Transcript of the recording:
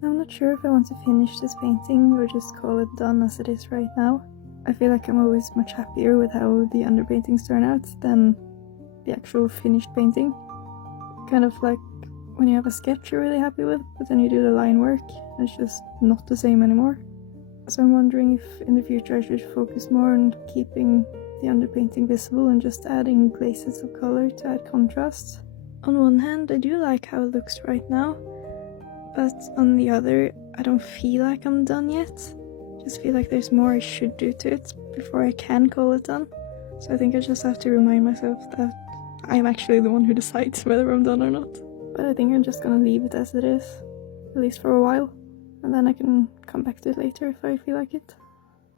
I'm not sure if I want to finish this painting or just call it done as it is right now. I feel like I'm always much happier with how the underpaintings turn out than the actual finished painting. Kind of like when you have a sketch you're really happy with, but then you do the line work and it's just not the same anymore. So I'm wondering if in the future I should focus more on keeping the underpainting visible and just adding glazes of color to add contrast. On one hand, I do like how it looks right now, but on the other, I don't feel like I'm done yet. Just feel like there's more I should do to it before I can call it done. So I think I just have to remind myself that I'm actually the one who decides whether I'm done or not. But I think I'm just gonna leave it as it is, at least for a while, and then I can come back to it later if I feel like it.